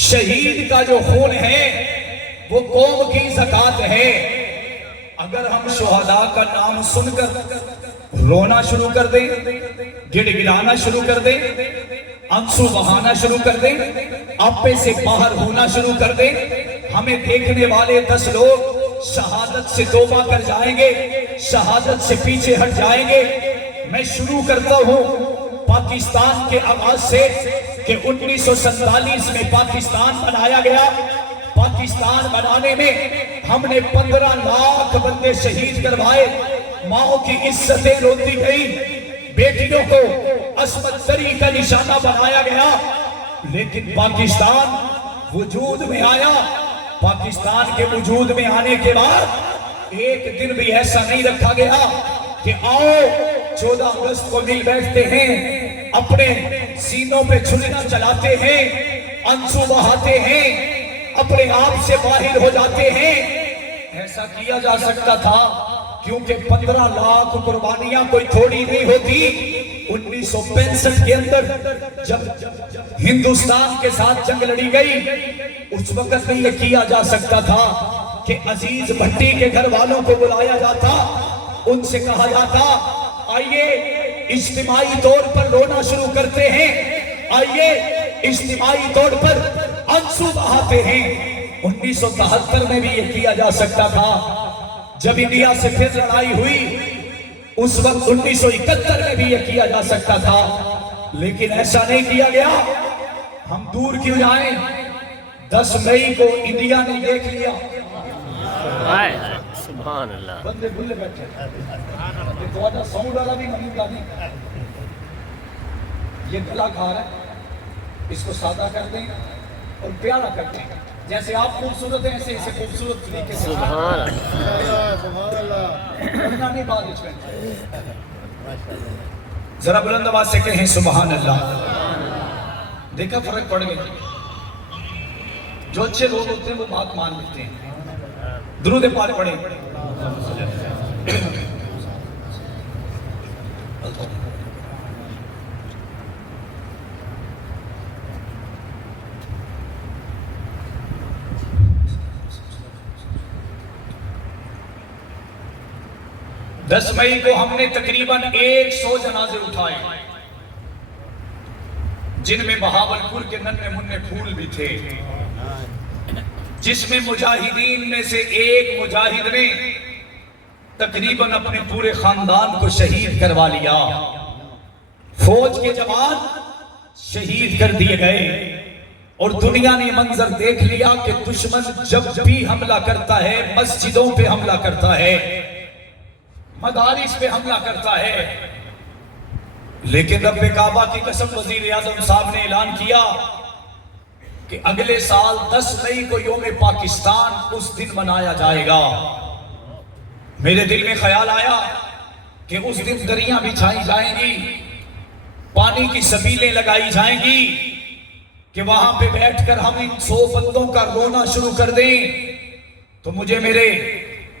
شہید کا جو خون ہے وہ قوم کی زکات ہے. اگر ہم شہداء کا نام سن کر رونا شروع کر دیں، گڑ گڑانا شروع کر دیں، آنسو بہانا شروع کر دیں، آپے سے باہر ہونا شروع کر دیں، ہمیں دیکھنے والے 10 لوگ شہادت سے توبہ کر جائیں گے، شہادت سے پیچھے ہٹ جائیں گے. میں شروع کرتا ہوں پاکستان کے آغاز سے کہ 1947 میں پاکستان بنایا گیا. پاکستان بنانے میں ہم نے 15 لاکھ بندے شہید کروائے. ماؤں کی عزتیں روتی گئی، بیٹیوں کو عصمت دری کا نشانہ بنایا گیا. لیکن پاکستان وجود میں آیا. پاکستان کے وجود میں آنے کے بعد ایک دن بھی ایسا نہیں رکھا گیا کہ آؤ 14 اگست کو مل بیٹھتے ہیں، اپنے سینوں پہ چھریاں چلاتے ہیں، آنسو بہاتے ہیں، اپنے آپ سے باہر ہو جاتے ہیں. ایسا کیا جا سکتا تھا کیونکہ 15 لاکھ قربانیاں کوئی تھوڑی نہیں ہوتی. 1965 کے اندر جب ہندوستان کے ساتھ جنگ لڑی گئی، اس وقت میں یہ کیا جا سکتا تھا کہ عزیز بھٹی کے گھر والوں کو بلایا جاتا، ان سے کہا جاتا آئیے اجتماعی طور پر رونا شروع کرتے ہیں، آئیے اجتماعی طور پر آنسو بہاتے ہیں. 1973 میں بھی یہ کیا جا سکتا تھا جب انڈیا سے پھر لڑائی ہوئی. اس وقت 1971 میں بھی یہ کیا جا سکتا تھا، لیکن ایسا نہیں کیا گیا. ہم دور کیوں جائیں؟ 10 مئی کو انڈیا نے دیکھ لیا. سبحان اللہ. بندے بھولے بیٹھے تو آجا ساؤنڈ والا بھی نہیں گانے. یہ گلا کھا رہا ہے، اس کو سادہ کر دیں اور پیارا کر دیں. جیسے آپ خوبصورت ہیں ایسے اسے خوبصورت طریقے سے. سبحان اللہ. سبحان اللہ. پڑھنا نہیں بعد اس میں. ذرا بلند آواز سے کہیں سبحان اللہ. دیکھا فرق پڑ گیا. جو اچھے لوگ ہوتے ہیں وہ بات مان لیتے ہیں. درود پاک پڑھیں. دس مئی کو ہم نے تقریباً 100 جنازے اٹھائے، جن میں بہاولپور کے ننھے منھے پھول بھی تھے، جس میں مجاہدین میں سے ایک مجاہد نے تقریباً اپنے پورے خاندان کو شہید کروا لیا. فوج کے جوان شہید کر دیے گئے اور دنیا نے منظر دیکھ لیا کہ دشمن جب بھی حملہ کرتا ہے مسجدوں پہ حملہ کرتا ہے، مدارس پہ حملہ کرتا ہے. لیکن رب کعبہ کی قسم وزیر اعظم صاحب نے اعلان کیا کہ اگلے سال 10 مئی کو یوم پاکستان اس دن منایا جائے گا. میرے دل میں خیال آیا کہ اس دن دریاں بچھائی جائیں گی، پانی کی سبیلیں لگائی جائیں گی کہ وہاں پہ بیٹھ کر ہم ان 100 بندوں کا رونا شروع کر دیں. تو مجھے میرے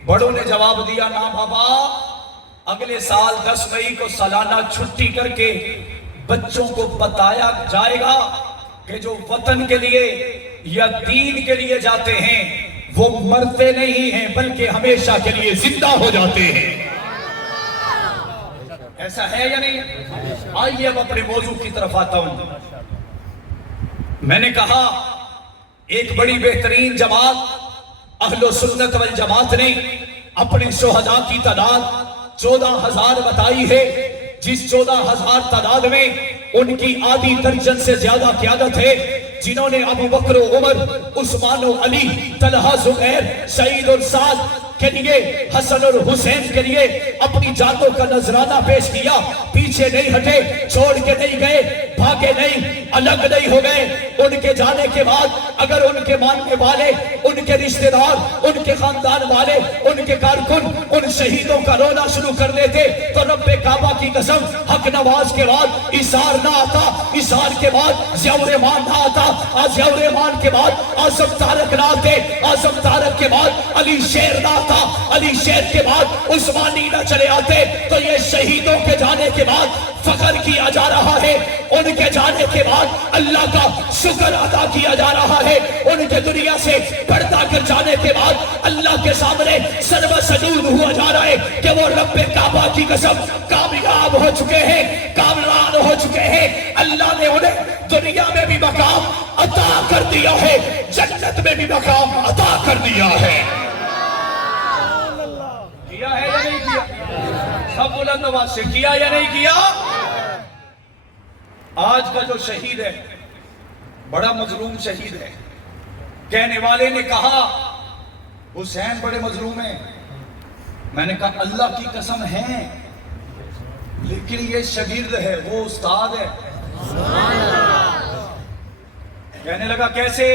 بڑوں نے جواب دیا، نا بابا، اگلے سال 10 مئی کو سالانہ چھٹی کر کے بچوں کو بتایا جائے گا کہ جو وطن کے لیے یا دین کے لیے جاتے ہیں وہ مرتے نہیں ہیں بلکہ ہمیشہ کے لیے زندہ ہو جاتے ہیں. ایسا ہے یا نہیں؟ آئیے اب اپنے موضوع کی طرف آتا ہوں. میں نے کہا ایک بڑی بہترین جماعت اہل سنت والجماعت نے اپنے شہداء کی تعداد 14,000 بتائی ہے، جس 14,000 تعداد میں ان کی آدھی درجن سے زیادہ قیادت ہے، جنہوں نے ابو بکر و عمر، عثمان و علی، طلحہ زبیر، سعید اور سعد کے لیے، حسن اور حسین کے لیے اپنی جانوں کا نذرانہ پیش کیا. پیچھے نہیں ہٹے، چھوڑ کے نہیں گئے، بھاگے نہیں، الگ نہیں ہو گئے. ان کے جانے کے بعد اگر ان کے ماننے والے، ان کے رشتہ دار، ان کے خاندان والے، ان کے کارکن ان شہیدوں کا رونا شروع کر دیتے تو رب کعبہ کی قسم حق نواز کے بعد اثار نہ آتا، اثار کے بعد ضیاء الرحمان نہ آتا، ضیاء الرحمان کے بعد اعظم طارق نہ آتے، اعظم طارق کے بعد علی شیر نہ آتا، علی شیر کے بعد عثمانی نہ چلے آتے. تو یہ شہیدوں کے جانے کے بعد فخر کیا جا رہا ہے. ان ان کے جانے کے بعد اللہ کا شکر ادا کیا جا رہا ہے. ان کے دنیا سے پردہ کر جانے کے بعد اللہ کے سامنے سرو سجود ہوا جا رہا ہے کہ وہ رب کعبہ کی قسم کامیاب ہو چکے ہیں, کامران ہو چکے ہیں. اللہ نے انہیں دنیا میں بھی مقام عطا کر دیا ہے, جنت میں بھی مقام عطا کر دیا ہے. کیا ہے یا نہیں کیا؟ سب بلند آواز سے کیا یا نہیں کیا؟ آج کا جو شہید ہے بڑا مظلوم شہید ہے. کہنے والے نے کہا حسین بڑے مظلوم ہیں. میں نے کہا اللہ کی قسم ہے, لیکن یہ شاگرد ہے, وہ استاد ہے. کہنے لگا کیسے؟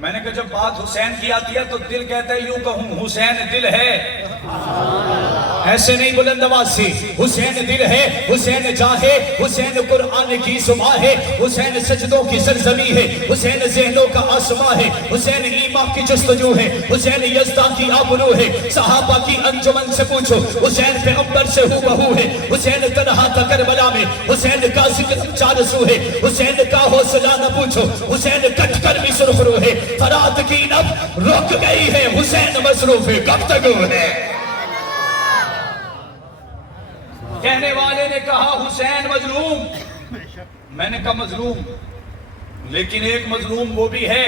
میں نے کہا جب بات حسین کی آتی ہے تو دل کہتا ہے یوں کہوں حسین دل ہے. ایسے نہیں, بلند آواز سے حسین دل ہے, حسین جاں ہے, حسین قرآن کی زبان ہے, حسین سجدوں کی سرزمین ہے, حسین ذہنوں کا آسمان ہے, حسین ایمان کی جستجو ہے, حسین یزداں کی آبرو ہے. صحابہ کی انجمن سے پوچھو حسین پیغمبر سے ہو بہو ہے. حسین تنہا تھا کربلا میں, حسین کا ذکر چارسو ہے. حسین کا حوصلہ نہ پوچھو, حسین کٹ کر بھی سرخرو ہے. فرات کی نب رک گئی ہے, حسین مصروف ہے, کب تک ہے. کہنے والے نے کہا حسین مظلوم. میں نے کہا مظلوم, لیکن ایک مظلوم وہ بھی ہے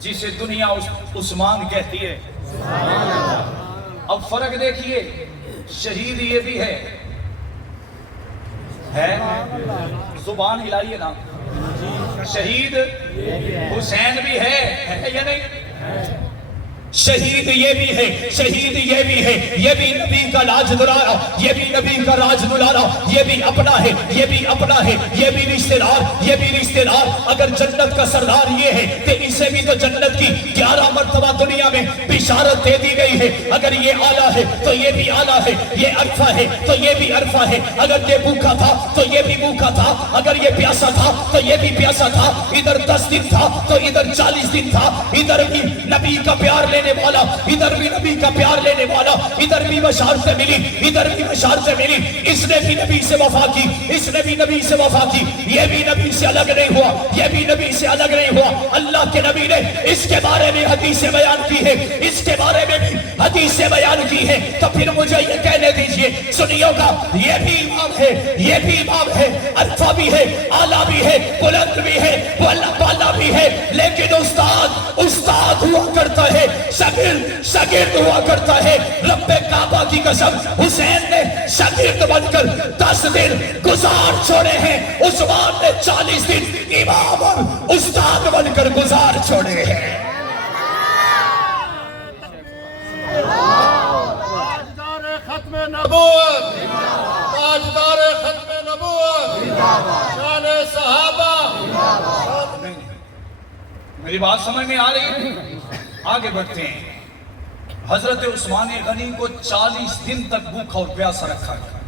جسے دنیا عثمان کہتی ہے. اب فرق دیکھیے, شہید یہ بھی ہے زبان ہلائیے نا, شہید حسین بھی ہے یا نہیں؟ شہید یہ بھی ہے, شہید یہ بھی ہے, یہ بھی نبی کا لاج دلارا, یہ بھی نبی کا راج دلارا, یہ بھی اپنا ہے, یہ بھی اپنا ہے, یہ بھی رشتہ دار, یہ بھی رشتہ دار. اگر جنت کا سردار یہ ہے کہ اسے بھی تو جنت کی 11 مرتبہ دنیا میں بشارت دے دی گئی ہے. اگر یہ آلہ ہے تو یہ بھی آلہ ہے, یہ عرفہ ہے تو یہ بھی عرفہ ہے. اگر یہ بھوکا تھا تو یہ بھی بھوکا تھا, اگر یہ پیاسا تھا تو یہ بھی پیاسا تھا. ادھر 10 دن تھا تو ادھر 40 دن تھا. ادھر بھی نبی کا پیار لینے والا, ادھر بھی نبی کا پیار لینے والا, ادھر بھی بشارتیں ملی, ادھر بھی بشارتیں ملی. اس نے بھی نبی سے وفا کی, اس نے بھی نبی سے وفا کی. یہ بھی نبی سے الگ نہیں ہوا, یہ بھی نبی سے الگ نہیں ہوا. اللہ کے نبی نے اس کے بارے میں حدیثیں بیان کی ہے, اس کے بارے میں بھی حدیثیں بیان کی ہے. تو پھر مجھے یہ کہنے دیجئے سنیوں کا, یہ بھی امام ہے, یہ بھی امام ہے, عرفہ بھی ہے, آلہ بھی ہے, بلند بھی ہے, بالا بھی ہے, لیکن استاد ہوا کرتا ہے, شاگرد ہوا کرتا ہے. رب کعبہ کی قسم حسین نے شاگرد بن کر 10 دن گزار چھوڑے ہیں, عثمان نے 40 دن امام اور استاد بن کر گزار چھوڑے ہیں. تاجدار ختم نبوت, تاجدار ختم نبوت, شان صحابہ. میری بات سمجھ میں آ رہی ہے؟ آگے بڑھتے ہیں. حضرت عثمان غنی کو 40 دن تک بھوکا اور پیاسا رکھا گیا.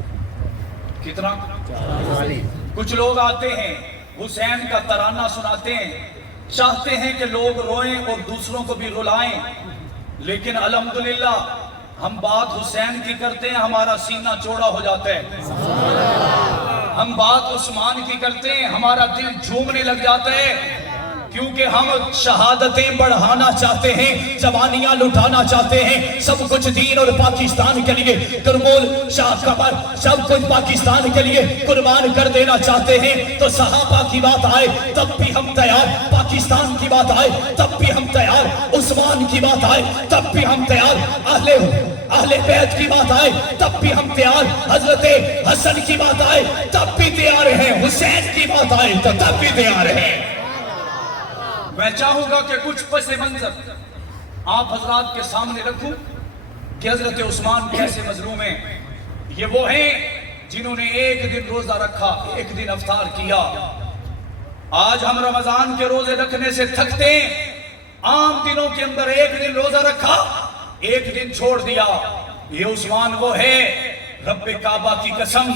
کتنا؟ 40. کچھ لوگ آتے ہیں حسین کا ترانہ سناتے ہیں, چاہتے ہیں کہ لوگ روئیں اور دوسروں کو بھی رلائیں, لیکن الحمدللہ ہم بات حسین کی کرتے ہیں ہمارا سینہ چوڑا ہو جاتا ہے. ہم بات عثمان کی کرتے ہیں ہمارا دل جھومنے لگ جاتا ہے, کیونکہ ہم شہادتیں بڑھانا چاہتے ہیں, جوانیاں لٹانا چاہتے ہیں, سب کچھ دین اور پاکستان کے لیے کرمول شاہ قمر سب کچھ پاکستان کے لیے قربان کر دینا چاہتے ہیں. تو صحابہ کی بات آئے تب بھی ہم تیار, پاکستان کی بات آئے تب بھی ہم تیار, عثمان کی بات آئے تب بھی ہم تیار, اہل بیت کی بات آئے تب بھی ہم تیار, حضرت حسن کی بات آئے تب بھی تیار ہیں, حسین کی بات آئے تو تب بھی تیار ہیں. میں چاہوں گا کہ کچھ پس منظر آپ حضرات کے سامنے رکھوں کہ حضرت عثمان کیسے مظلوم ہیں. یہ وہ ہیں جنہوں نے ایک دن روزہ رکھا, ایک دن افطار کیا. آج ہم رمضان کے روزے رکھنے سے تھکتے ہیں, عام دنوں کے اندر ایک دن روزہ رکھا, ایک دن چھوڑ دیا. یہ عثمان وہ ہے, رب کعبہ کی قسم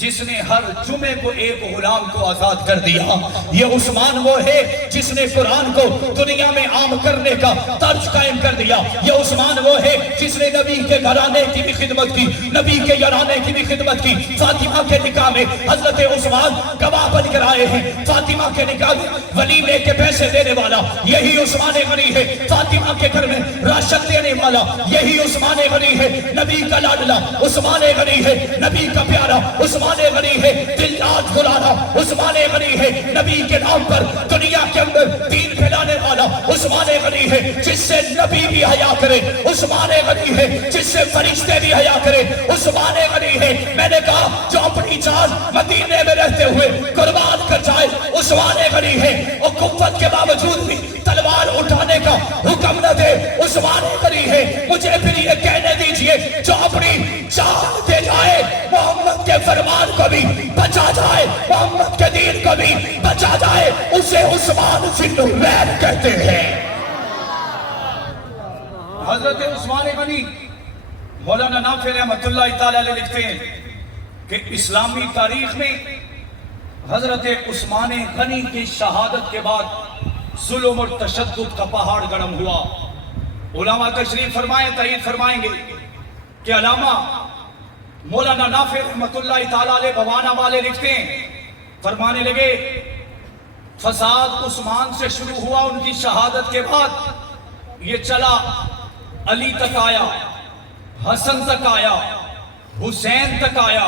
جس نے ہر جمعے کو ایک غلام کو آزاد کر دیا. یہ عثمان وہ ہے جس نے قرآن کو دنیا میں عام کرنے کا طرز قائم کر دیا. یہ عثمان وہ ہے جس نے نبی کے گھرانے کی بھی خدمت کی, نبی کے گھرانے کی بھی خدمت کی. فاطمہ کے نکاح میں حضرت عثمان گواہ بن کر آئے ہیں. فاطمہ کے نکاح میں ولیمے کے پیسے دینے والا یہی عثمان غنی ہے. فاطمہ کے گھر میں راشن دینے والا یہی عثمان غنی ہے. نبی کا لاڈلا عثمان غنی ہے, نبی کا پیارا عثمان غنی ہے. دل آج بلانا عثمان غنی ہے. نبی کے نام پر دنیا کے اندر دین پھیلانے والا عثمان غنی ہے. جس سے نبی بھی حیا کرے عثمان غنی ہے, جس سے فرشتے بھی حیا کرے عثمان غنی ہے. میں نے کہا جو اپنی جان مدینے میں رہتے ہوئے قربان کر جائے عثمان غنی ہے. اور قوت کے باوجود بھی تلوار اٹھانے کا حکم نہ دے عثمان غنی ہے. مجھے پھر یہ کہنے دیجئے جو اپنی جان دے جائے محمد کے فرمان کو بھی بچا جائے, محمد کے دین کو بھی بچا جائے, اسے عثمان ذی النورین کہتے ہیں. حضرت عثمان غنی مولانا نافع رحمۃ اللہ تعالی علیہ لکھتے ہیں کہ اسلامی تاریخ میں حضرت عثمان غنی کی شہادت کے بعد ظلم اور تشدد کا پہاڑ گرم ہوا. علماء تشریف فرمائیں, تائید فرمائیں گے کہ علامہ مولانا نافع رحمۃ اللہ تعالی علیہ بوانا والے لکھتے ہیں, فرمانے لگے فساد عثمان سے شروع ہوا ان کی شہادت کے بعد, یہ چلا علی تک آیا, حسن تک آیا, حسین تک آیا,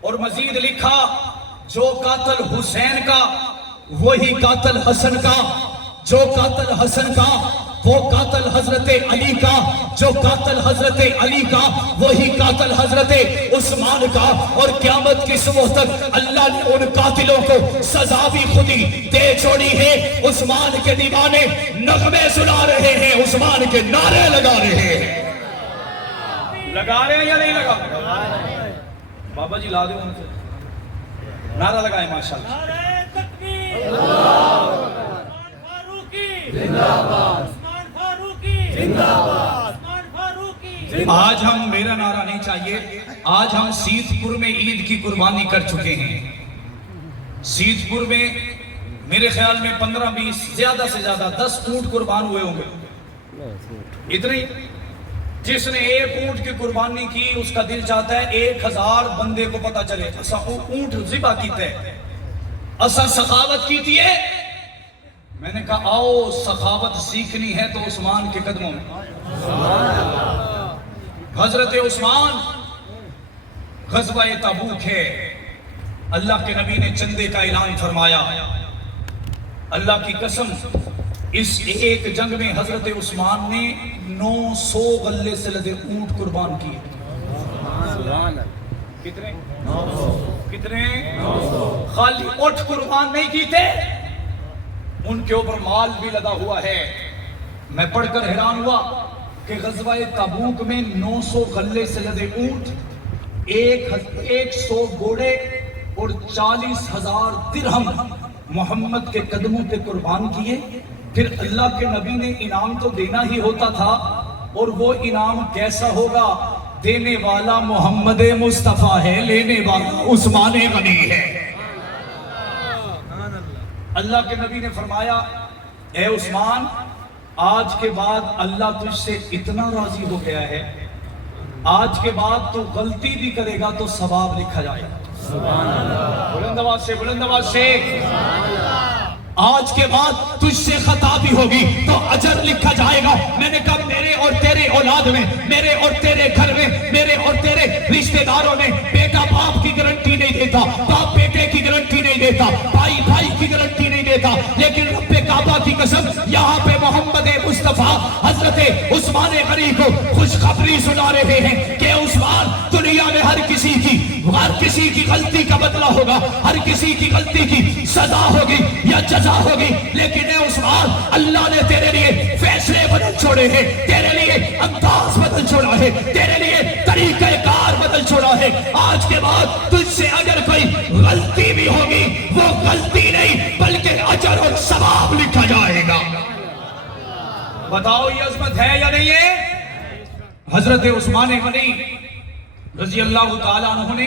اور مزید لکھا جو قاتل حسین کا وہی قاتل حسن کا, جو قاتل حسن کا وہ قاتل حضرت علی کا, جو قاتل حضرت علی کا وہی قاتل حضرت عثمان کا. اور قیامت کی صبح تک اللہ نے ان قاتلوں کو سزا بھی خودی دے چھوڑی ہے. عثمان کے دیوانے نغمے سنا رہے ہیں, عثمان کے نعرے لگا رہے ہیں. لگا رہے ہیں یا نہیں لگا؟ بابا جی لا دے ان سے نعرہ لگائیں ماشاءاللہ. نعرہ تکبیر عثمان فاروقی زندہ باد, عثمان فاروقی زندہ باد, عثمان فاروقی. آج ہم, میرا نعرہ نہیں چاہیے, آج ہم سیت پور میں عید کی قربانی کر چکے ہیں. سیت پور میں میرے خیال میں 15-20 زیادہ سے زیادہ 10 اونٹ قربان ہوئے ہوں گے, اتنے. جس نے ایک اونٹ کی قربانی کی اس کا دل چاہتا ہے 1000 بندے کو پتا چلے اسا اونٹ ذبح کیتے ہیں, اسا سخاوت کیتی ہے. میں نے کہا آؤ سخاوت سیکھنی ہے تو عثمان کے قدموں میں. حضرت عثمان غزوہ تبوک ہے, اللہ کے نبی نے چندے کا اعلان فرمایا. اللہ کی قسم اس ایک جنگ میں حضرت عثمان نے 900 غلے سے لدے اونٹ قربان کیے. کتنے؟ 900. خالی اونٹ قربان نہیں کیتے, ان کے اوپر مال بھی لدا ہوا ہے. میں پڑھ کر حیران ہوا کہ غزوہ تبوک میں 900 غلے سے لدے اونٹ, 100 گھوڑے اور 40,000 درہم محمد کے قدموں پہ قربان کیے. پھر اللہ کے نبی نے انعام تو دینا ہی ہوتا تھا, اور وہ انعام کیسا ہوگا؟ دینے والا محمد مصطفیٰ ہے, لینے والا عثمان غنی ہے. اللہ کے نبی نے فرمایا اے عثمان, آج کے بعد اللہ تجھ سے اتنا راضی ہو گیا ہے, آج کے بعد تو غلطی بھی کرے گا تو ثواب لکھا جائے گا. بلند آواز سے, بلند آواز سے. آج کے بعد تجھ سے خطا بھی ہوگی تو اجر لکھا جائے گا. میں نے کہا میرے اور تیرے اولاد میں, میرے اور تیرے گھر میں, میرے اور تیرے رشتہ داروں میں بیٹا باپ کی گارنٹی نہیں دیتا, باپ بیٹے کی گارنٹی نہیں دیتا, بھائی بھائی کی گارنٹی نہیں دیتا, لیکن رب کعبہ کی قسم یہاں پہ محمد مصطفیٰ حضرت عثمان غنی کو خوشخبری سنا رہے ہیں کہ عثمان دنیا میں ہر کسی کی غلطی کا بدلہ ہوگا, ہر کسی کی غلطی کی سزا ہوگی یا جزا ہوگی, لیکن اے عثمان اللہ نے تیرے لیے فیصلے بدل چھوڑے ہیں, تیرے لیے انداز بدل چھوڑا ہے, تیرے لیے طریقہ کار بدل چھوڑا ہے. آج کے بعد تجھ سے اگر کوئی غلطی بھی ہوگی وہ غلطی نہیں بلکہ اجر اور ثواب لکھا جائے گا. بتاؤ یہ عظمت ہے یا نہیں ہے؟ حضرت عثمان غنی رضی اللہ تعالیٰ عنہ نے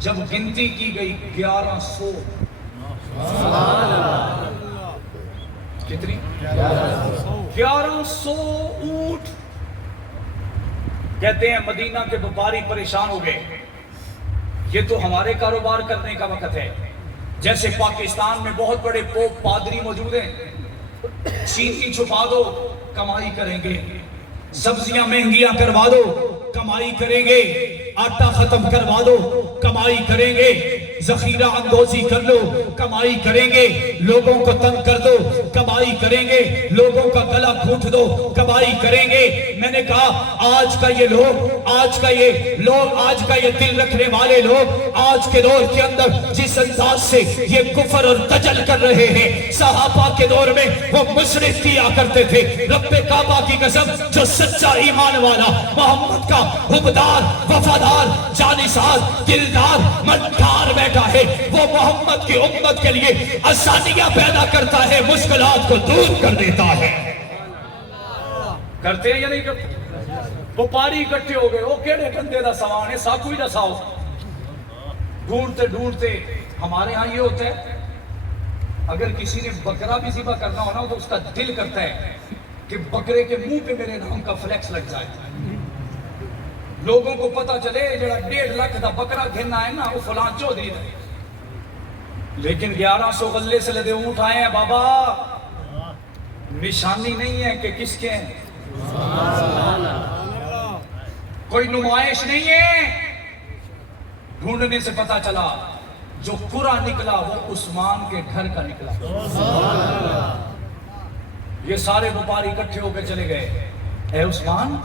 جب گنتی کی گئی 1100 کتنی 1100 اونٹ. کہتے ہیں مدینہ کے وپاری پریشان ہو گئے, یہ تو ہمارے کاروبار کرنے کا وقت ہے. جیسے پاکستان میں بہت بڑے پوپ پادری موجود ہیں, چینی چھپا دو کمائی کریں گے, سبزیاں مہنگیاں کروا دو کمائی کریں گے, آٹا ختم کروا دو کمائی کریں گے, ذخیرہ اندوزی کر لو کمائی کریں گے, لوگوں کو تنگ کر دو کمائی کریں گے, لوگوں کا گلا گھونٹ دو کمائی کریں گے. میں نے کہا آج کا یہ لوگ, آج کا یہ دل رکھنے والے لوگ آج کے دور کے اندر جس انداز سے یہ کفر اور دجل کر رہے ہیں, صحابہ کے دور میں وہ مشرک کیا کرتے تھے. رب کعبہ کی قسم, جو سچا ایمان والا محمد کا حبدار وفادار جانثار دلدار مددگار بیٹھا ہے, وہ محمد کی امت کے لیے آسانیاں پیدا کرتا ہے, مشکلات کو دور کر دیتا ہے. کرتے ہیں یا نہیں کرتے؟ وہ پاری اکٹھے ہو گئے, وہ کیڑے گندے دا سامان ہے, ساکو ہی نہ ساؤ. ڈھونڈتے ڈھونڈتے ہمارے ہاں یہ ہوتا ہے, اگر کسی نے بکرا بھی ذبح کرنا ہونا تو اس کا دل کرتا ہے کہ بکرے کے منہ پہ میرے نام کا فلیکس لگ جائے, لوگوں کو پتا چلے جڑا 1.5 لاکھ دا بکرا گھننا ہے نا وہ فلان چودھری دا. لیکن 1100 غلے سے لدے اونٹ آئے ہیں بابا, نشانی نہیں ہے کہ کس کے ہیں, کوئی نمائش نہیں ہے. ڈھونڈنے سے پتا چلا جو پورا نکلا وہ عثمان کے گھر کا نکلا. یہ سارے وپاری اکٹھے ہو کے چلے گئے, اے عثمان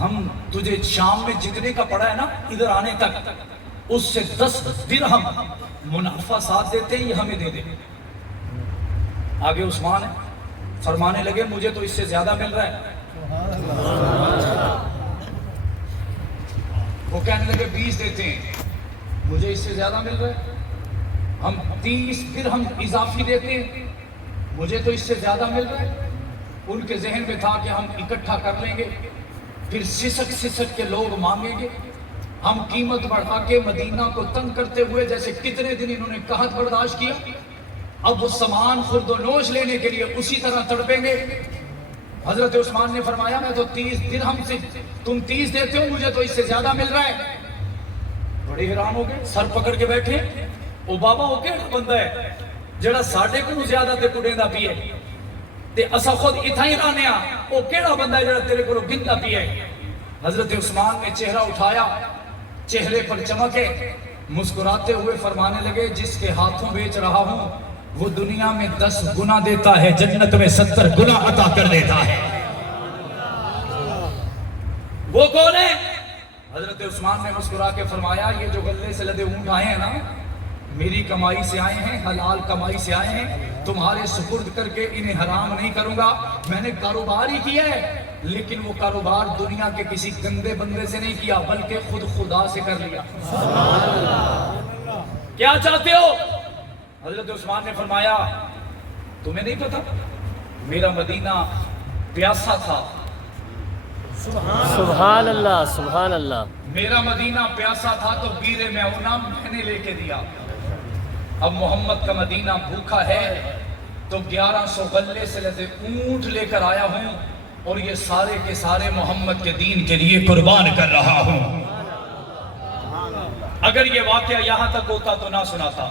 ہم تجھے شام میں جتنے کا پڑا ہے نا ادھر آنے تک اس سے 10 درہم منافع ساتھ دیتے ہیں, یہ ہمیں دے دے. آگے عثمان ہے, فرمانے لگے مجھے تو اس سے زیادہ مل رہا ہے. وہ کہنے لگے 20 دیتے ہیں, مجھے اس سے زیادہ مل رہا ہے. ہم 30 درہم اضافی دیتے ہیں, مجھے تو اس سے زیادہ مل رہا ہے. ان کے ذہن میں تھا کہ ہم اکٹھا کر لیں گے, پھر سسک کے لوگ مانگیں گے, ہم قیمت بڑھا کے مدینہ کو تنگ کرتے ہوئے جیسے کتنے دن انہوں نے قحط برداشت کیا, اب وہ سامان خرد و نوش لینے کے لیے اسی طرح تڑپیں گے. حضرت عثمان نے فرمایا میں تو 30 درہم سے, تم 30 دیتے ہو, مجھے تو اس سے زیادہ مل رہا ہے. بڑے حیران ہو گئے, سر پکڑ کے بیٹھے. او بابا وہ کیڑا بندہ ہے جڑا ساڈے کو زیادہ تے کڈیندا پیے تے اسا خود اتھا ہی رہنے آ, وہ کیڑا بندہ ہے جڑا تیرے کو گندا پیے. حضرت عثمان نے چہرہ اٹھایا, چہرے پر چمکے, مسکراتے ہوئے فرمانے لگے جس کے ہاتھوں بیچ رہا ہوں وہ دنیا میں 10 گنا دیتا ہے, جنت میں 70 گنا عطا کر دیتا ہے. وہ کون ہے؟ حضرت عثمان نے مسکرا کے فرمایا یہ جو غلے سے لدے اونٹ آئے ہیں نا میری کمائی سے آئے ہیں, حلال کمائی سے آئے ہیں, تمہارے سپرد کر کے انہیں حرام نہیں کروں گا. میں نے کاروبار ہی کیا ہے, لیکن وہ کاروبار دنیا کے کسی گندے بندے سے نہیں کیا بلکہ خود خدا سے کر لیا. کیا چاہتے ہو؟ حضرت عثمان نے فرمایا تمہیں نہیں پتا میرا مدینہ پیاسا تھا. سبحان اللہ سبحان اللہ. میرا مدینہ پیاسا تھا تو بیر میونہ میں نے لے کے دیا. اب محمد کا مدینہ بھوکا ہے تو 1100 غلے سے لدے اونٹ لے کر آیا ہوں اور یہ سارے کے سارے محمد کے دین کے لیے قربان کر رہا ہوں. اگر یہ واقعہ یہاں تک ہوتا تو نہ سناتا.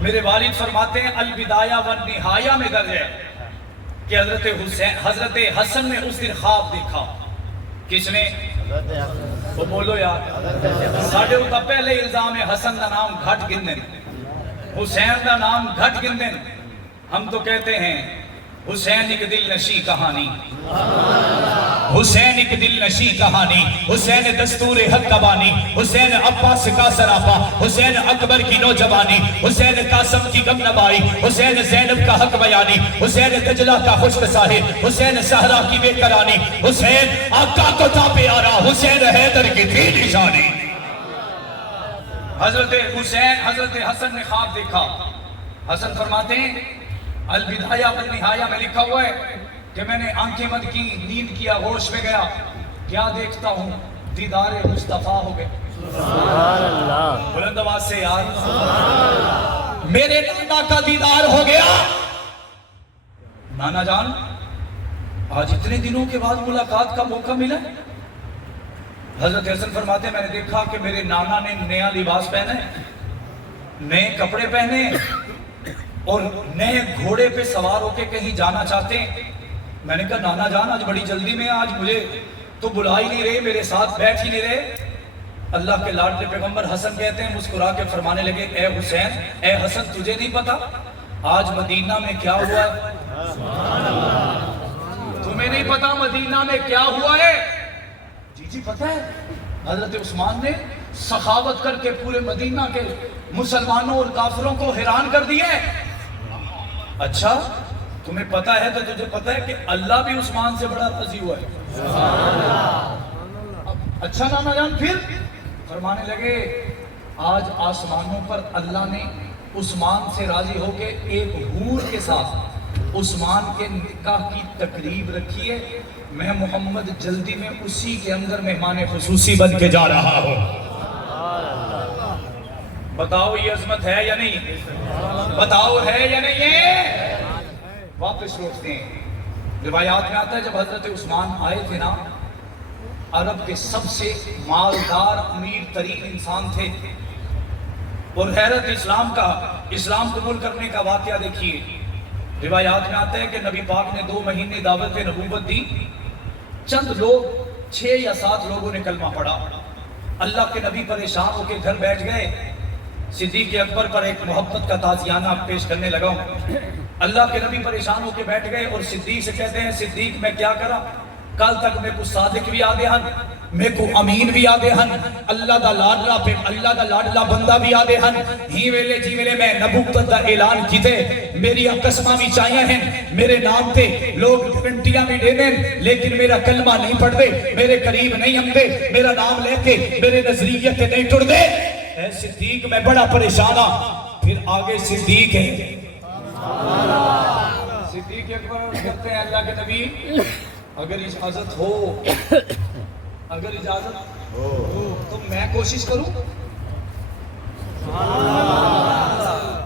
میرے والد فرماتے ہیں البدایہ والنہایہ میں درج ہے کہ حضرت حسن نے اس دن خواب دیکھا. کس نے؟ وہ بولو یار, ساڑھے ہوتا پہلے الزام ہے حسن کا نام گھٹ گندن, حسین کا نام گھٹ گندن. ہم تو کہتے ہیں حسین ایک دل نشی کہانی, حسین ایک دل نشی کہانی, حسین دستور حق کا بانی, حسین عباس کا سراپا, حسین اکبر کی نوجوانی, حسین قاسم کی غم نوائی, حسین زینب کا حق بیانی, حسین دجلہ کا خشک ساحل, حسین صحرا کی بے قرانی, حسین آقا کو تھا پیارا, حسین حیدر کی تھی نشانی. حضرت حسن نے خواب دیکھا. حسن فرماتے ہیں البدایہ والنہایہ میں لکھا ہوا ہے کہ میں نے آنکھیں بند کی, نیند کیا, ہوش میں گیا, کیا دیکھتا ہوں دیدار مصطفیٰ ہو گئے. سبحان اللہ. بلند آواز سے یار میرے نانا کا دیدار ہو گیا. نانا جان آج اتنے دنوں کے بعد ملاقات کا موقع ملا. حضرت حسن فرماتے ہیں میں نے دیکھا کہ میرے نانا نے نیا لباس پہنا ہے, نئے کپڑے پہنے اور نئے گھوڑے پہ سوار ہو کے کہیں جانا چاہتے ہیں. میں نے کہا نانا جان آج بڑی جلدی میں, آج مجھے تو بلا ہی نہیں رہے, میرے ساتھ بیٹھ ہی نہیں رہے. اللہ کے لاڈلے پیغمبر حسن کہتے ہیں مسکرا کے فرمانے لگے اے حسین, اے حسن تجھے نہیں پتا آج مدینہ میں کیا ہوا ہے؟ تمہیں نہیں پتا مدینہ میں کیا ہوا ہے؟ جی پتا ہے. حضرت عثمان نے سخاوت کر کے پورے مدینہ کے مسلمانوں اور کافروں کو حیران کر دیا ہے. اچھا تمہیں پتا ہے تو تجھے پتا ہے کہ اللہ بھی عثمان سے بڑا راضی ہوا ہے. اچھا نانا جان پھر فرمانے لگے آج آسمانوں پر اللہ نے عثمان سے راضی ہو کے ایک حور کے ساتھ عثمان کے نکاح کی تقریب رکھی ہے. میں محمد جلدی میں اسی کے اندر مہمان خصوصی بن کے جا رہا ہوں. بتاؤ یہ عظمت ہے یا نہیں؟ بتاؤ ہے یا نہیں ہے؟ واپس روکتے ہیں. روایات میں آتا ہے جب حضرت عثمان آئے تھے نا, عرب کے سب سے مالدار امیر ترین انسان تھے. اور حیرت اسلام کا, اسلام قبول کرنے کا واقعہ دیکھیے. روایات میں آتا ہے کہ نبی پاک نے 2 مہینے دعوت نبوت دی. چند لوگ 6 یا 7 لوگوں نے کلمہ پڑھا. اللہ کے نبی پریشان ہو کے گھر بیٹھ گئے. صدیق اکبر پر ایک محبت کا تازیانہ پیش کرنے لگا ہوں. اللہ کے نبی پریشان ہو کے بیٹھ گئے اور صدیق سے کہتے ہیں صدیق میں کیا کرا, کل تک میں کو صادق بھی آدے ہن, میں کو امین بھی آدے ہن, اللہ دا لاڈلا پہ اللہ دا لاڈلا بندہ بھی آدے ہن. ہی ویلے جی ویلے میں نبوت دا اعلان کیتے, میری قسماں بھی چاہیے ہیں, میرے نام تے لوگ گارنٹیاں بھی دے دیں لیکن میرا کلمہ نہیں پڑھ دے, میرے قریب نہیں ہم دے, میرا نام لے کے میرے نظریے تے نہیں ٹر دے. اے صدیق میں بڑا پریشان ہوں. پھر آگے صدیق ہے, صدیق اکبر کہتے ہیں اللہ کے نبی اگر اجازت ہو, اگر اجازت ہو تو میں کوشش کروں.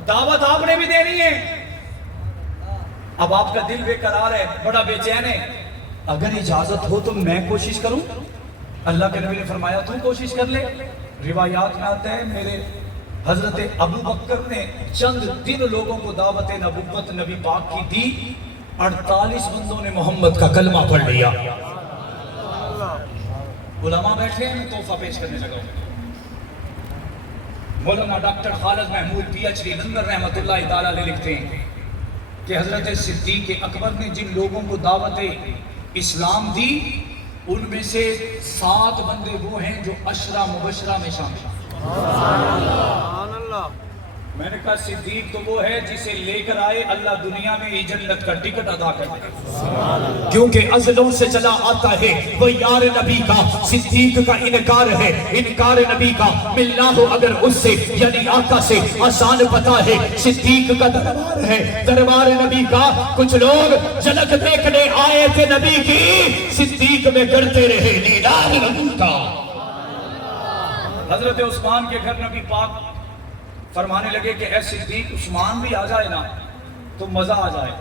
دعوت آپ نے بھی دینی ہے. اب آپ کا دل بے قرار ہے, بڑا بے چین ہے. اگر اجازت ہو تو میں کوشش کروں. اللہ کے نبی نے فرمایا تو کوشش کر لے. روایات میں آتا ہے میرے حضرت ابو بکر نے چند دن لوگوں کو دعوت نبوت نبی پاک کی دی. 48 بندوں نے محمد کا کلمہ پڑھ لیا. علماء بیٹھے ہیں, میں تحفہ پیش کرنے لگا ہوں. مولانا doctor Khalid Mahmood P H D London رحمت اللہ تعالیٰ علیہ لکھتے ہیں کہ حضرت صدیق اکبر نے جن لوگوں کو دعوت اسلام دی ان میں سے 7 بندے وہ ہیں جو عشرہ مبشرہ میں شامل ہیں. میں نے کہا صدیق تو وہ ہے جسے لے کر آئے اللہ دنیا میں ہی جنت کا ٹکٹ ادا کر دے, کیونکہ ازلوں سے چلا آتا ہے وہ یار نبی کا. صدیق کا انکار ہے, انکار نبی کا ملنا ہو اگر اس سے یعنی آقا سے آسان پتا ہے. صدیق کا دربار ہے, دربار نبی کا. کچھ لوگ جھلک دیکھنے آئے تھے نبی کی, صدیق میں کرتے رہے دیدار نبی کا. حضرت عثمان کے گھر نبی پاک فرمانے لگے کہ اے صدیق عثمان بھی آ جائے نا تو مزہ آ جائے.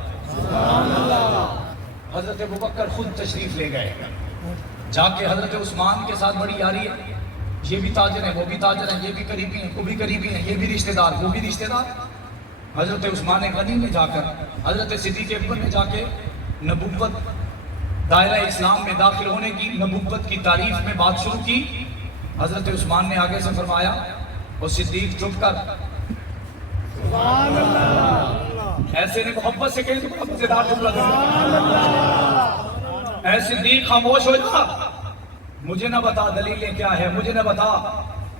حضرت ابوبکر خود تشریف لے گئے. جا کے حضرت عثمان کے ساتھ بڑی یاری ہے, یہ بھی تاجر ہیں وہ بھی تاجر ہیں, یہ بھی قریبی ہیں وہ بھی قریبی ہیں, یہ بھی رشتہ دار وہ بھی رشتہ دار. حضرت عثمان غنی نے جا کر حضرت صدیق اکبر نے جا کے نبوت دائرہ اسلام میں داخل ہونے کی, نبوت کی تعریف میں بات شروع کی. حضرت عثمان نے آگے سے فرمایا اور صدیق چپ کر, ایسے نے محبت سے کہیں تو محبت سے دار جملہ دے, اے صدیق خاموش ہو جا, مجھے نہ بتا دلیلیں کیا ہے, مجھے نہ بتا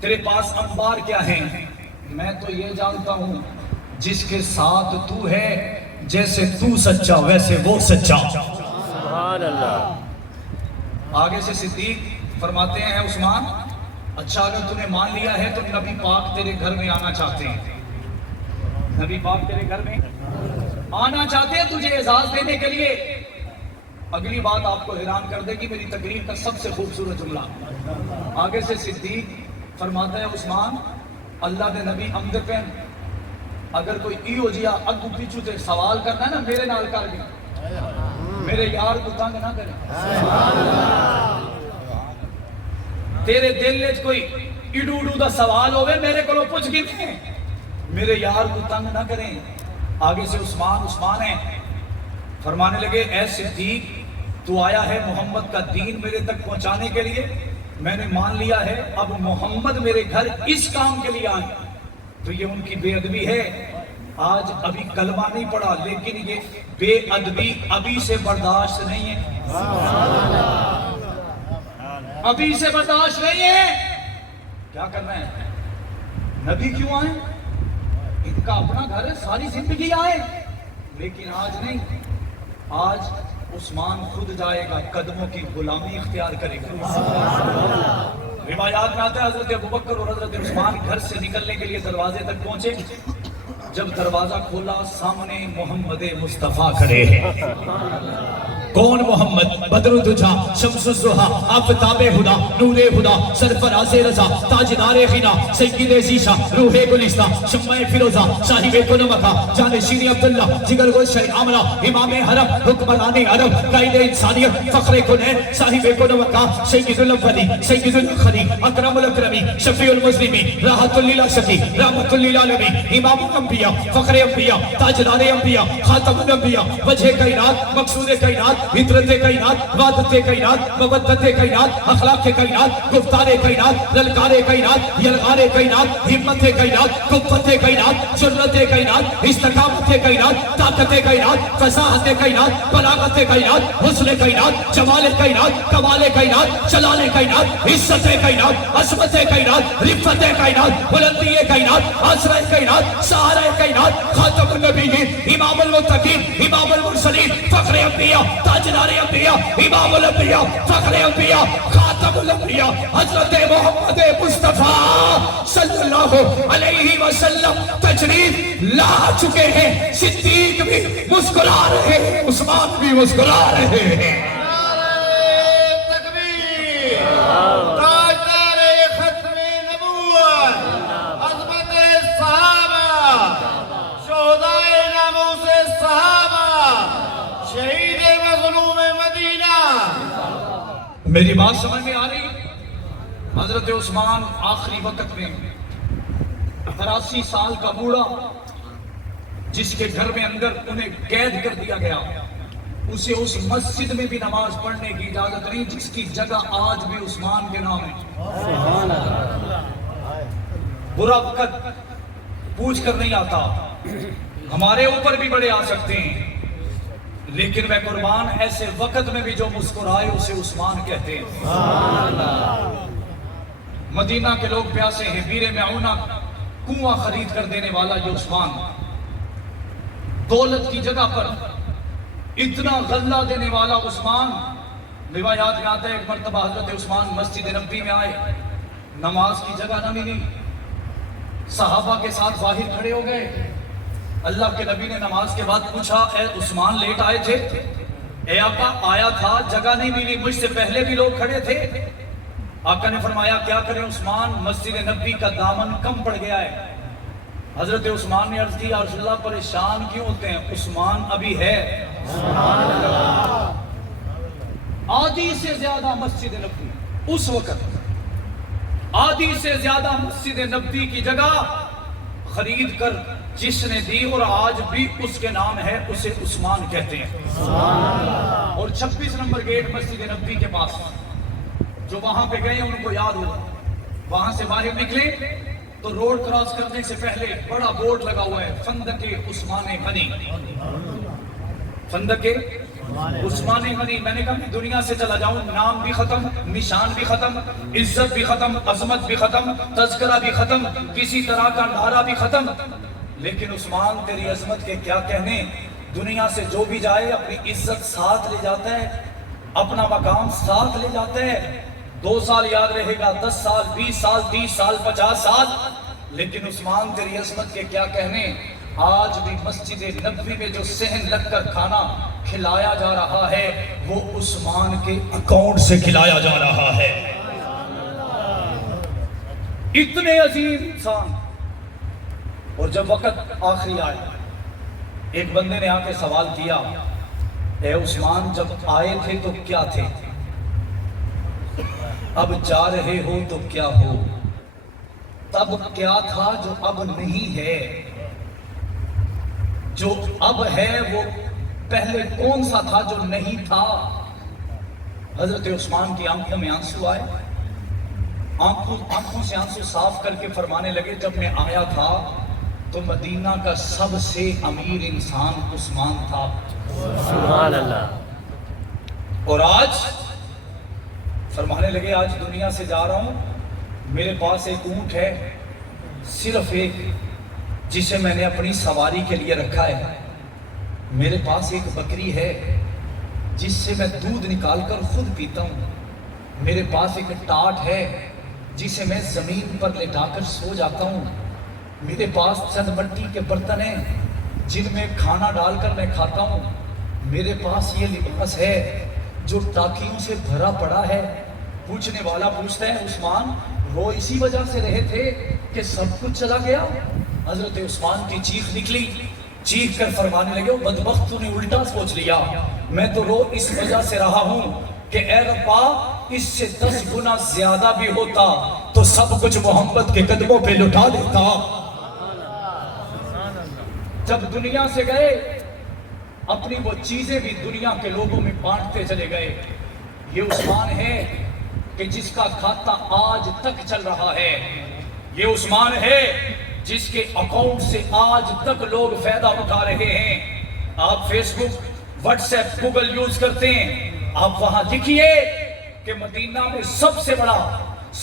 تیرے پاس انبار کیا ہیں. میں تو یہ جانتا ہوں جس کے ساتھ تو ہے جیسے تو سچا ویسے وہ سچا. سبحان اللہ. آگے سے صدیق فرماتے ہیں عثمان اچھا اگر تو نے مان لیا ہے تو نبی پاک تیرے گھر میں آنا چاہتے ہیں, نبی پاک تیرے گھر میں آنا چاہتے ہیں تجھے اعزاز دینے کے لیے. اگلی بات آپ کو حیران کر دے گی میری تقریر کا سب سے خوبصورت جملہ. آگے سے صدیق فرماتا ہے عثمان اللہ کے نبی امد پہن اگر کوئی ایو جیا اگو پیچھو تے سوال کرنا ہے نا میرے نال کر گیا میرے یار کو تنگ نہ کرے تیرے دل وچ کوئی ایڈو اڈو دا سوال ہوئے میرے کو پوچھ گئے میرے یار کو تنگ نہ کریں. آگے سے عثمان ہے فرمانے لگے اے صدیق تو آیا ہے محمد کا دین میرے تک پہنچانے کے لیے میں نے مان لیا ہے اب محمد میرے گھر اس کام کے لیے آئے تو یہ ان کی بے ادبی ہے. آج ابھی کلمہ نہیں پڑا لیکن یہ بے ادبی ابھی سے برداشت نہیں ہے ابھی سے برداشت نہیں ہے. کیا کرنا ہے نبی کیوں آئے ان کا اپنا گھر ہے ساری زندگی آئے لیکن آج نہیں آج عثمان خود جائے گا قدموں کی غلامی اختیار کرے گا. روایات میں آتا ہے حضرت ابوبکر اور حضرت عثمان گھر سے نکلنے کے لیے دروازے تک پہنچے جب دروازہ کھولا سامنے محمد مصطفیٰ کھڑے ہیں. کون محمد بدر الدجا شمس الضحا آفتاب ہدا نور ہدا سرفراز رضا تاجدار خنا سید ذیشا روح گلستہ شمع فیروزہ صاحب کنمکہ جانشین عبداللہ جگر گلشہ عاملہ امام حرم حکمران عرب قائد انسانیت فخر کنین صاحب کنمکہ سید الاولی سید الاخرین اکرم الاکرمی شفیع المسلمین راحت للعاشقی رحمت للعالمین امام الانبیاء فخر انبیاء تاجدار انبیاء خاتم الانبیاء وجہ کائنات مقصود کائنات فطرت کائنات وعدت کائنات مودت کائنات اخلاق کائنات گفتار کائنات للکار کائنات یلغار کائنات ہمت کائنات قوت کائنات جرأت کائنات استقامت کائنات طاقت کائنات فصاحت کائنات بلاغت کائنات حسن کائنات جمال کائنات کمال کائنات جلال کائنات عزت کائنات عظمت کائنات رفت کائنات بلندی کائنات آسرا کائنات سہارا کائنات خاتم النبیین امام المتقین امام المرسلین فخر انبیاء تاجدار انبیاء امام الانبیاء فخر انبیاء خاتم الانبیاء حضرت محمد مصطفیٰ صلی اللہ علیہ وسلم تشریف لا چکے ہیں. صدیق بھی مسکرا رہے ہیں عثمان بھی مسکرا رہے ہیں. تکبیر تاجدار ختم نبوت عظمت صحابہ شہدائے ناموس صحابہ شہید مظلوم مدینہ. میری بات سمجھ میں آ رہی حضرت عثمان آخری وقت میں 83 سال کا بوڑھا جس کے گھر میں اندر انہیں قید کر دیا گیا اسے اس مسجد میں بھی نماز پڑھنے کی اجازت نہیں جس کی جگہ آج بھی عثمان کے نام ہے. برا وقت پوچھ کر نہیں آتا ہمارے اوپر بھی بڑے آ سکتے ہیں لیکن میں قربان ایسے وقت میں بھی جو مسکرائے اسے عثمان کہتے ہیں. مدینہ کے لوگ پیاسے ہیں بیر معونہ کنواں خرید کر دینے والا یہ عثمان دولت کی جگہ پر اتنا غلہ دینے والا عثمان. روایات میں آتا ہے ایک مرتبہ حضرت عثمان مسجد نبوی میں آئے نماز کی جگہ نہ ملی صحابہ کے ساتھ باہر کھڑے ہو گئے. اللہ کے نبی نے نماز کے بعد پوچھا اے عثمان لیٹ آئے تھے؟ اے آقا آیا تھا جگہ نہیں ملی مجھ سے پہلے بھی لوگ کھڑے تھے. آقا نے فرمایا کیا کریں عثمان مسجد نبوی کا دامن کم پڑ گیا ہے. حضرت عثمان نے عرض کی یا رسول اللہ پریشان کیوں ہوتے ہیں عثمان ابھی ہے. آدھی سے زیادہ مسجد نبوی اس وقت آدھی سے زیادہ مسجد نبوی کی جگہ خرید کر جس نے دی اور آج بھی اس کے نام ہے اسے عثمان کہتے ہیں. اور 26 نمبر گیٹ مسجد نبوی کے پاس جو وہاں پہ گئے ان کو یاد ہوا وہاں سے باہر نکلے تو روڈ کراس کرنے سے پہلے بڑا بورڈ لگا ہوا ہے خندق عثمان غنی. خندق عثمان غنی. میں نے کہا میں دنیا سے چلا جاؤں نام بھی ختم نشان بھی ختم عزت بھی ختم عظمت بھی ختم تذکرہ بھی ختم کسی طرح کا نعرہ بھی ختم لیکن عثمان تیری عظمت کے کیا کہنے. دنیا سے جو بھی جائے اپنی عزت ساتھ لے جاتا ہے اپنا مقام ساتھ لے جاتا ہے. 2 سال یاد رہے گا 10 سال 20 سال 30 سال 50 سال لیکن عثمان تیری عظمت کے کیا کہنے. آج بھی مسجد نبوی میں جو صحن لگ کر کھانا کھلایا جا رہا ہے وہ عثمان کے اکاؤنٹ سے کھلایا جا رہا ہے. اتنے عظیم انسان. اور جب وقت آخری آیا, ایک بندے نے آ کے سوال کیا, اے عثمان جب آئے تھے تو کیا تھے, اب جا رہے ہو تو کیا ہو, تب کیا تھا جو اب نہیں ہے, جو اب ہے وہ پہلے کون سا تھا جو نہیں تھا. حضرت عثمان کی آنکھوں میں آنسو آئے, آنکھوں سے آنسو صاف کر کے فرمانے لگے, جب میں آیا تھا تو مدینہ کا سب سے امیر انسان عثمان تھا, سبحان اللہ. اور آج فرمانے لگے آج دنیا سے جا رہا ہوں, میرے پاس ایک اونٹ ہے, صرف ایک, جسے میں نے اپنی سواری کے لیے رکھا ہے. میرے پاس ایک بکری ہے جس سے میں دودھ نکال کر خود پیتا ہوں. میرے پاس ایک ٹاٹ ہے جسے میں زمین پر لٹا کر سو جاتا ہوں. میرے پاس چند مٹی کے برتن ہیں جن میں کھانا ڈال کر میں کھاتا ہوں. میرے پاس یہ لباس ہے جو ٹاکیوں سے بھرا پڑا ہے. پوچھنے والا پوچھتا ہے, عثمان وہ اسی وجہ سے رہے تھے کہ سب کچھ چلا گیا؟ حضرت عثمان کی چیخ نکلی, چیخ کر فرمانے لگے, بدبخت تو نے الٹا سوچ لیا, میں تو رو اس وجہ سے رہا ہوں کہ اے ربا اس سے 10 گنا زیادہ بھی ہوتا تو سب کچھ محمد کے قدموں پہ لٹا دیتا. جب دنیا سے گئے اپنی وہ چیزیں بھی دنیا کے لوگوں میں بانٹتے چلے گئے. یہ عثمان ہے کہ جس کا کھاتا آج تک چل رہا ہے. یہ عثمان ہے جس کے اکاؤنٹ سے آج تک لوگ فائدہ اٹھا رہے ہیں. آپ فیس بک, واٹس ایپ, گوگل یوز کرتے ہیں, آپ وہاں لکھیے کہ مدینہ میں سب سے بڑا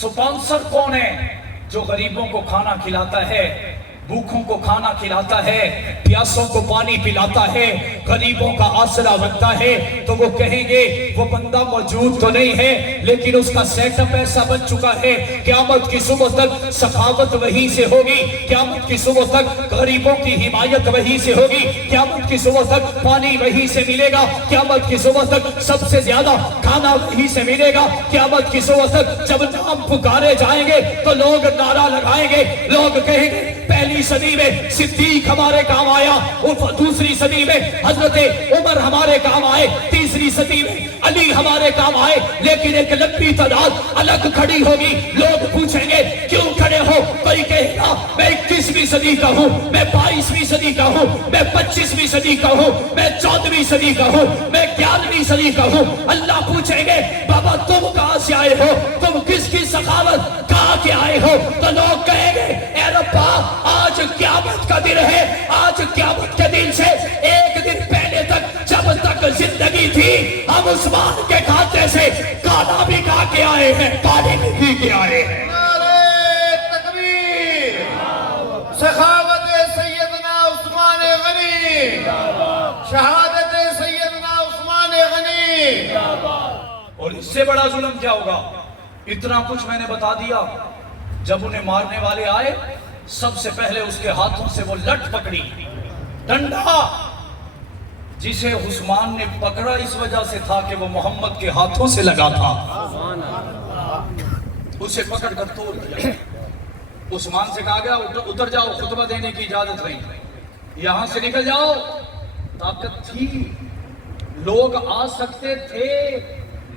سپانسر کون ہے جو غریبوں کو کھانا کھلاتا ہے, بھوکوں کو کھانا کھلاتا ہے, پیاسوں کو پانی پلاتا ہے, غریبوں کا آسرا بنتا ہے. تو وہ کہیں گے وہ بندہ موجود تو نہیں ہے لیکن اس کا سیٹ اپ ایسا بن چکا ہے, قیامت کی صبح تک سخاوت وہیں سے ہوگی, قیامت کی صبح تک غریبوں کی حمایت وہیں سے ہوگی, قیامت کی صبح تک پانی وہیں سے ملے گا, قیامت کی صبح تک سب سے زیادہ کھانا وہیں سے ملے گا, قیامت کی صبح تک جب نام پکارے جائیں گے تو لوگ نعرہ لگائیں گے, لوگ کہیں گے پہلی صدی میں صدیق ہمارے کام آیا, اور دوسری صدی میں حضرت عمر ہمارے کام آئے, تیسری صدی میں علی ہمارے کام آئے. لیکن ایک لمبی تعداد الگ کھڑی ہوگی, لوگ پوچھیں گے کیوں کھڑے ہو, کوئی کہے گا میں 21ویں صدی کا ہوں, میں 22ویں صدی کا ہوں, میں 25ویں صدی کا ہوں, میں 14ویں صدی کا ہوں, میں 11ویں صدی کا ہوں. اللہ پوچھیں گے بابا تم کہاں سے آئے ہو, تم کس کی سخاوت کہاں کے آئے ہو, تو لوگ کہیں گے اے ربا آج قیامت کا دن ہے, آج قیامت کے دن سے ایک دن پہلے تک جب تک زندگی تھی ہم عثمان کے کھاتے سے کھانا بھی کھا کے آئے ہیں, پانی بھی پی کے آئے ہیں. نعرہ تکبیر, سخاوت سیدنا عثمان غنی, شہادت سیدنا عثمان غنی. اور اس سے بڑا ظلم کیا ہوگا؟ اتنا کچھ میں نے بتا دیا. جب انہیں مارنے والے آئے سب سے پہلے اس کے ہاتھوں سے وہ لٹ پکڑی, ڈنڈا جسے عثمان نے پکڑا اس وجہ سے تھا کہ وہ محمد کے ہاتھوں سے لگا تھا, اسے پکڑ کر توڑ دیا. عثمان سے کہا گیا اتر جاؤ, خطبہ دینے کی اجازت نہیں, یہاں سے نکل جاؤ. طاقت تھی, لوگ آ سکتے تھے,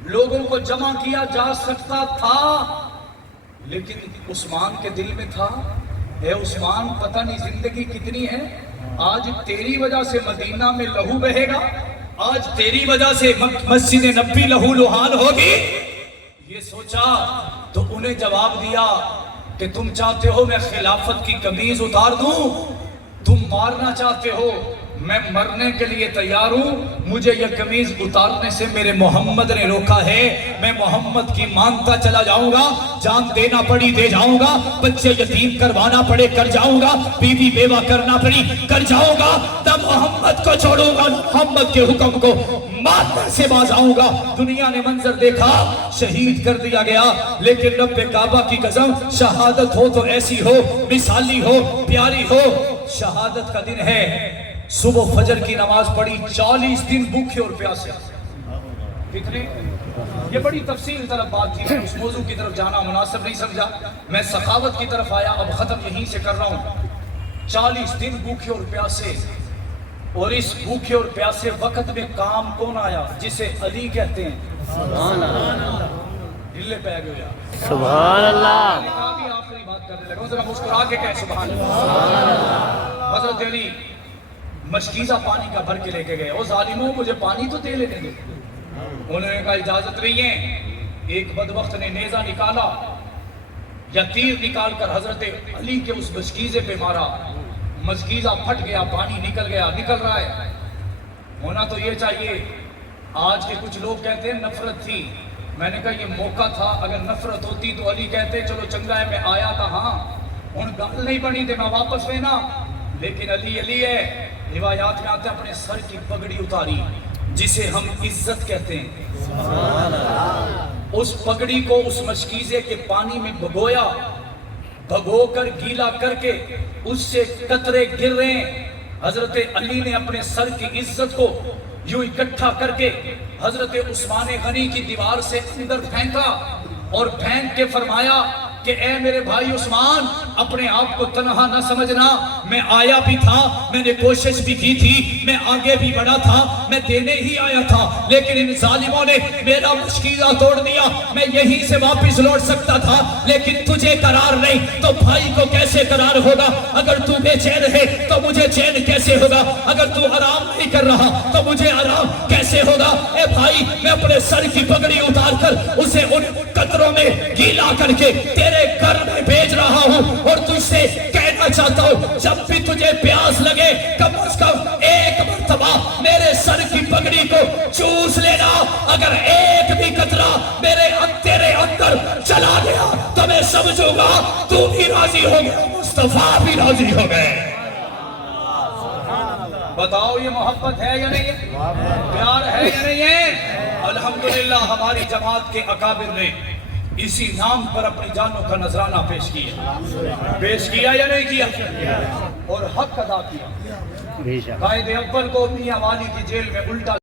لوگوں کو جمع کیا جا سکتا تھا, لیکن عثمان کے دل میں تھا اے عثمان پتہ نہیں زندگی کتنی ہے, آج تیری وجہ سے مدینہ میں لہو بہے گا, آج تیری وجہ سے مسجد نبی لہو لہان ہوگی. یہ سوچا تو انہیں جواب دیا کہ تم چاہتے ہو میں خلافت کی قمیض اتار دوں, تم مارنا چاہتے ہو, میں مرنے کے لیے تیار ہوں, مجھے یہ قمیض اتارنے سے میرے محمد نے روکا ہے, میں محمد کی مانتا چلا جاؤں گا, جان دینا پڑی دے جاؤں گا, بچے یتیم کروانا پڑے کر جاؤں گا, بیوی بیوہ کرنا پڑی کر جاؤں گا, نہ محمد کو چھوڑوں گا, محمد کے حکم کو ماننے سے باز آؤں گا. دنیا نے منظر دیکھا, شہید کر دیا گیا, لیکن رب کعبہ کی قسم شہادت ہو تو ایسی ہو, مثالی ہو, پیاری ہو. شہادت کا دن ہے, صبح فجر کی نماز پڑھی, 40 دن بھوکے اور پیاسے. کتنے یہ بڑی تفصیل طرف بات تھی، میں اس موضوع کی طرف جانا مناسب نہیں سمجھا، میں سخاوت کی طرف آیا، اب ختم یہیں سے کر رہا ہوں۔ 40 دن بھوکے اور پیاسے، اور اس بھوکے اور پیاسے وقت میں کام کون آیا؟ جسے علی کہتے ہیں۔ سبحان اللہ، ہلے پہ گئے یار، سبحان اللہ، بھی آخری بات کرنے لگا، ذرا مسکرا کے کہے سبحان اللہ۔ حضرت علی مشکیزہ پانی کا بھر کے لے کے گئے، او ظالموں مجھے پانی تو دے لینے دے۔ انہوں نے کہا اجازت نہیں ہے۔ ایک بدبخت نے نیزہ نکالا یا تیر نکال کر حضرت علی کے اس مشکیزے پہ مارا، مشکیزہ پھٹ گیا، پانی نکل رہا ہے۔ ہونا تو یہ چاہیے، آج کے کچھ لوگ کہتے ہیں نفرت تھی، میں نے کہا یہ موقع تھا، اگر نفرت ہوتی تو علی کہتے چلو چنگا ہے میں آیا تھا، ہاں ان گل نہیں بنی تھے میں واپس لینا، لیکن علی ہے۔ روایات میں آتا ہے اپنے سر کی پگڑی اتاری جسے ہم عزت کہتے ہیں، اس پگڑی کو اس مشکیزے کے پانی میں بھگو کر گیلا کر کے اس سے قطرے گر رہے ہیں۔ حضرت علی نے اپنے سر کی عزت کو یوں اکٹھا کر کے حضرت عثمان غنی کی دیوار سے اندر پھینکا اور پھینک کے فرمایا کہ اے میرے بھائی عثمان، اپنے آپ کو تنہا نہ سمجھنا، میں آیا بھی تھا، میں نے کوشش بھی کی تھی، میں آگے بھی بڑھا تھا، میں دینے ہی آیا تھا، لیکن ان ظالموں نے میرا مشکیزہ توڑ دیا، میں یہیں سے واپس لوٹ سکتا تھا، لیکن تجھے قرار نہیں تو بھائی کو کیسے قرار ہوگا؟ اگر تو بے چین ہے تو مجھے چین کیسے ہوگا؟ اگر تو آرام نہیں کر رہا تو مجھے آرام کیسے ہوگا؟ اے بھائی، میں اپنے سر کی پگڑی اتار کر اسے ان قطروں میں گیلا کر کے تیرے گھر میں بھیج رہا ہوں، اور تجھ سے کہنا چاہتا ہوں جب بھی تجھے پیاس لگے کم از کم ایک مرتبہ میرے سر کی پگڑی کو چوس لینا، اگر ایک بھی قطرہ تیرے اندر چلا گیا تو میں سمجھوں گا تو بھی راضی ہو گیا، مصطفیٰ بھی راضی ہو گئے۔ بتاؤ یہ محبت ہے یا نہیں ہے؟ پیار ہے یا نہیں ہے؟ الحمدللہ ہماری جماعت کے اکابر نے اسی نام پر اپنی جانوں کا نذرانہ پیش کیا یا نہیں کیا؟ اور حق ادا کیا۔ قائد اول کو میاں والی کی جیل میں الٹا